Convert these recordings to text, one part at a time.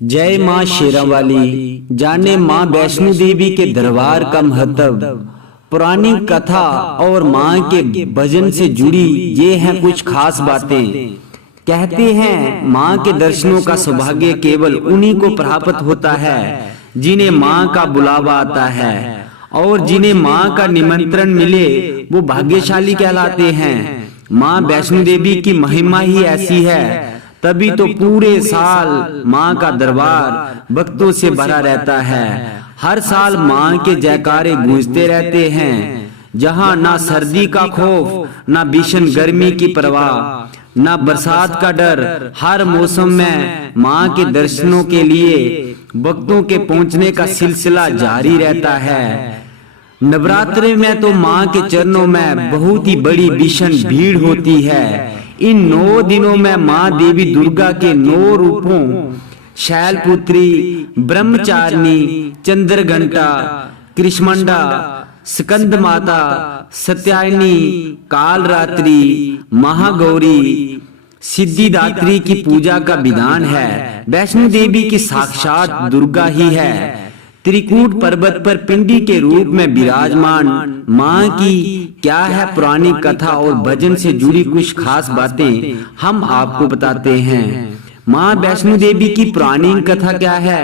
जय माँ शेरावाली। जाने माँ वैष्णो देवी के दरबार का महत्व। पुरानी कथा और माँ के भजन से जुड़ी ये हैं कुछ खास बातें। कहते हैं माँ के दर्शनों का सौभाग्य केवल उन्हीं को प्राप्त होता है जिन्हें माँ का बुलावा आता है, और जिन्हें माँ का निमंत्रण मिले वो भाग्यशाली कहलाते हैं। माँ वैष्णो देवी की महिमा ही ऐसी है, तभी तो पूरे साल माँ का दरबार भक्तों से भरा रहता है। हर साल माँ के जयकारे गूंजते रहते हैं, जहाँ ना सर्दी का खौफ, ना भीषण गर्मी की परवाह, ना बरसात का डर। हर मौसम में माँ के दर्शनों के लिए भक्तों के पहुँचने का सिलसिला जारी रहता है। नवरात्रि में तो माँ के चरणों में बहुत ही बड़ी भीषण भीड़ होती है। इन 9 दिनों में माँ देवी दुर्गा के 9 रूपों शैलपुत्री, ब्रह्मचारिणी, चंद्रघंटा, कृष्मंडा, स्कंद माता, सत्यायनी, कालरात्रि, महागौरी, सिद्धिदात्री की पूजा का विधान है। वैष्णो देवी की साक्षात दुर्गा ही है। त्रिकूट पर्वत पर पिंडी के रूप में विराजमान माँ की क्या है पुरानी कथा और भजन से जुड़ी कुछ खास बातें हम आपको बताते हैं। माँ वैष्णो देवी की पुरानी कथा क्या है।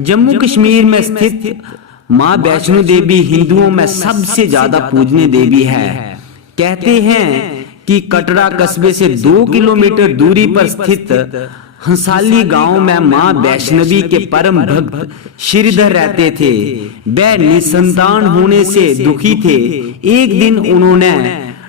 जम्मू कश्मीर में स्थित माँ वैष्णो देवी हिंदुओं में सबसे ज्यादा पूजनीय देवी है। कहते हैं कि कटरा कस्बे से 2 किलोमीटर दूरी पर स्थित हंसाली गांव में माँ वैष्णवी के परम भक्त श्रीधर रहते थे। वे निसंतान होने से दुखी थे। एक दिन उन्होंने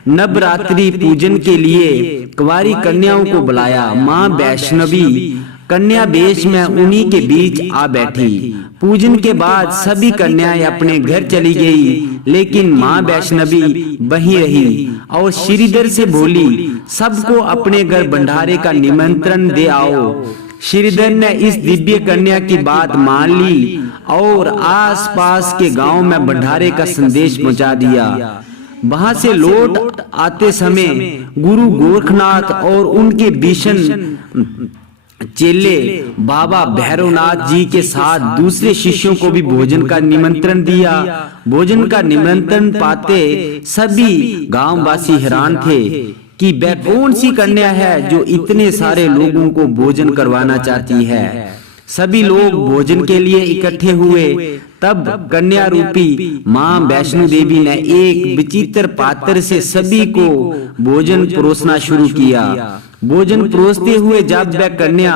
नवरात्रि पूजन के लिए कुंवारी कन्याओं को बुलाया। माँ वैष्णवी कन्या वेश में उन्हीं के बीच आ बैठी। पूजन के बाद सभी कन्याएं अपने घर चली गई, लेकिन माँ वैष्णवी वहीं रही और श्रीधर से बोली, सबको अपने घर भंडारे का निमंत्रण दे आओ। श्रीधर ने इस दिव्य कन्या की बात मान ली और आसपास के गांव में भंडारे का संदेश पहुंचा दिया। वहां से लौट आते समय गुरु गोरखनाथ और उनके भीषण चेले बाबा भैरवनाथ जी के साथ दूसरे शिष्यों को भी भोजन का निमंत्रण दिया। भोजन का निमंत्रण पाते सभी गांववासी हैरान थे कि वह कौन सी कन्या है जो इतने सारे लोगों को भोजन करवाना चाहती है। सभी लोग भोजन के लिए इकट्ठे हुए। तब कन्या रूपी माँ वैष्णो देवी ने एक विचित्र पात्र से सभी को भोजन परोसना शुरू किया। भोजन परोसते हुए जब वह कन्या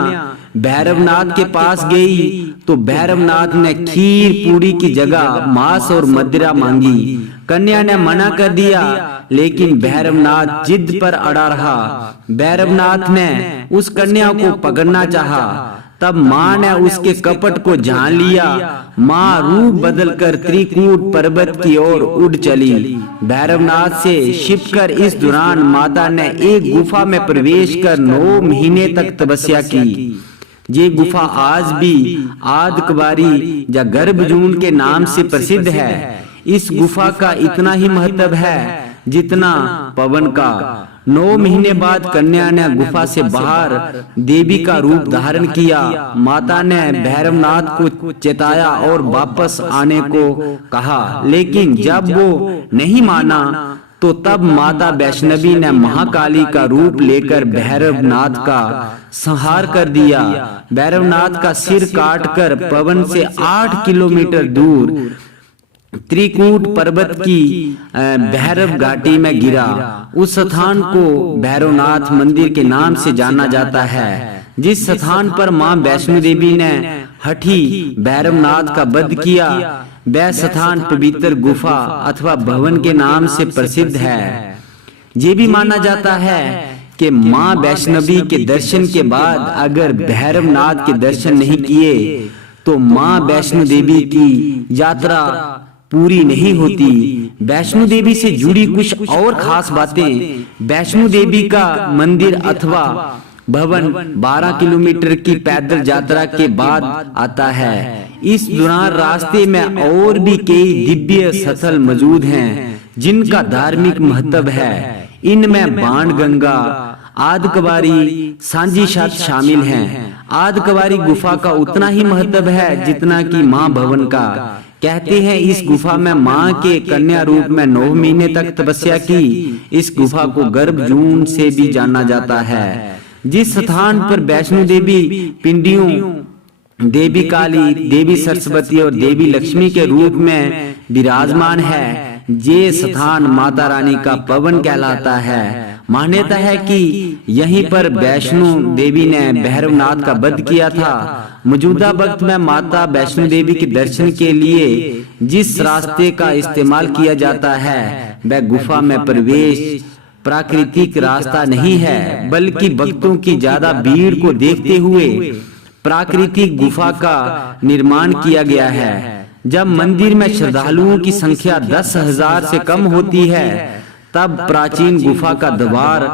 भैरवनाथ के पास गई तो भैरवनाथ ने खीर पूरी की जगह मांस और मदिरा मांगी। कन्या ने मना कर दिया, लेकिन भैरवनाथ जिद पर अड़ा रहा। भैरवनाथ ने उस कन्या को पकड़ना चाहा। तब माँ ने उसके कपट को जान लिया। माँ रूप बदलकर त्रिकूट पर्वत की ओर उड़ चली। भैरवनाथ से छिपकर इस दौरान माता ने एक गुफा में प्रवेश कर 9 महीने तक तपस्या की। ये गुफा आज भी आदकबारी या गर्भजून के नाम से प्रसिद्ध है। इस गुफा का इतना ही महत्व है जितना पवन का। 9 महीने बाद कन्या ने गुफा से बाहर देवी का रूप धारण किया। माता ने भैरवनाथ को चेताया और वापस आने को कहा, लेकिन जब वो नहीं माना तो तब माता वैष्णवी ने महाकाली का रूप लेकर भैरवनाथ का संहार कर दिया। भैरवनाथ का सिर काटकर पवन से 8 किलोमीटर दूर त्रिकूट पर्वत की भैरव घाटी में गिरा। उस स्थान को भैरवनाथ मंदिर के नाम से जाना जाता है। जिस स्थान पर माँ वैष्णो देवी ने हठी भैरवनाथ का वध किया, वह स्थान पवित्र गुफा अथवा भवन के नाम से प्रसिद्ध है। ये भी माना जाता है कि माँ वैष्णवी के दर्शन के बाद अगर भैरवनाथ के दर्शन नहीं किए तो माँ वैष्णो देवी की यात्रा पूरी नहीं होती। वैष्णो देवी से जुड़ी कुछ और खास बातें। वैष्णो देवी का मंदिर अथवा भवन 12 किलोमीटर की पैदल यात्रा के बाद आता है। इस दौरान रास्ते में और भी कई दिव्य स्थल मौजूद हैं जिनका धार्मिक महत्व है। इनमें बाण गंगा, आदकबारी, सांझी छत शामिल हैं। आदकबारी गुफा का उतना ही महत्व है जितना कि मां भवन का। कहते हैं इस गुफा में मां के कन्या रूप में 9 महीने तक तपस्या की। इस गुफा को गर्भ जून से भी जाना जाता है। जिस स्थान पर वैष्णो देवी पिंडियों, देवी काली, देवी सरस्वती और देवी लक्ष्मी के रूप में विराजमान है, ये स्थान माता रानी का पवन कहलाता है। मान्यता है कि यहीं पर वैष्णो देवी ने भैरवनाथ का वध किया था। मौजूदा वक्त में माता वैष्णो देवी के दर्शन के लिए जिस रास्ते का इस्तेमाल किया जाता है वह गुफा में प्रवेश प्राकृतिक रास्ता नहीं है, बल्कि भक्तों की ज्यादा भीड़ को देखते हुए प्राकृतिक गुफा का निर्माण किया गया है। जब मंदिर में श्रद्धालुओं की संख्या 10,000 से कम होती है तब प्राचीन गुफा का द्वार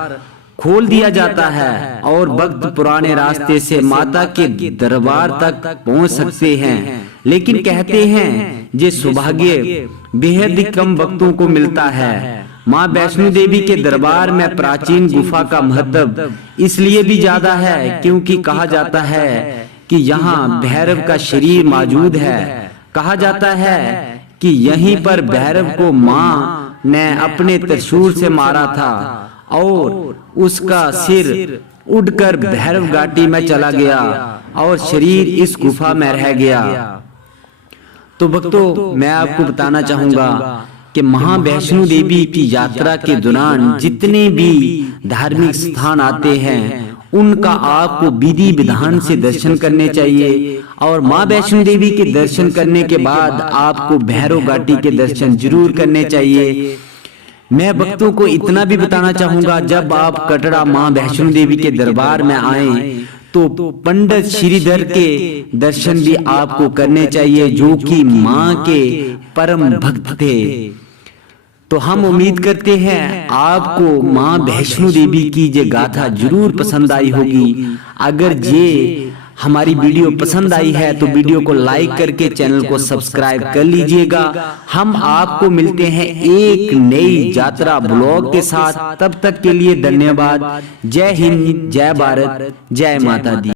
खोल दिया जाता है और भक्त पुराने रास्ते से माता के दरबार तक पहुंच सकते हैं। लेकिन कहते हैं ये सौभाग्य बेहद कम भक्तों को मिलता है। मां वैष्णो देवी के दरबार में प्राचीन गुफा का महत्व इसलिए भी ज्यादा है क्योंकि कहा जाता है कि यहाँ भैरव का शरीर मौजूद है। कहा जाता है कि यहीं पर भैरव को मां ने अपने त्रिशूल से मारा था और उसका सिर उड़कर भैरव घाटी में चला गया और शरीर इस गुफा में रह गया। तो भक्तों, मैं आपको बताना चाहूंगा कि महावैष्णो देवी की यात्रा के दौरान जितने भी धार्मिक स्थान आते हैं उनका आपको विधि विधान से दर्शन करने चाहिए और मां वैष्णो देवी के दर्शन करने के बाद आपको भैरव घाटी के दर्शन जरूर करने चाहिए। मैं भक्तों को इतना भी बताना चाहूंगा, जब आप कटरा मां वैष्णो देवी के दरबार में आए तो पंडित श्रीधर के दर्शन भी आपको करने चाहिए जो कि मां के परम भक्त थे। तो हम उम्मीद करते हैं आपको मां वैष्णो देवी की ये गाथा जरूर पसंद आई होगी। अगर ये हमारी वीडियो पसंद आई है तो वीडियो को लाइक करके चैनल को सब्सक्राइब कर लीजिएगा। हम आपको मिलते हैं एक नई यात्रा ब्लॉग के साथ। तब तक के लिए धन्यवाद। जय हिंद, जय भारत, जय माता दी।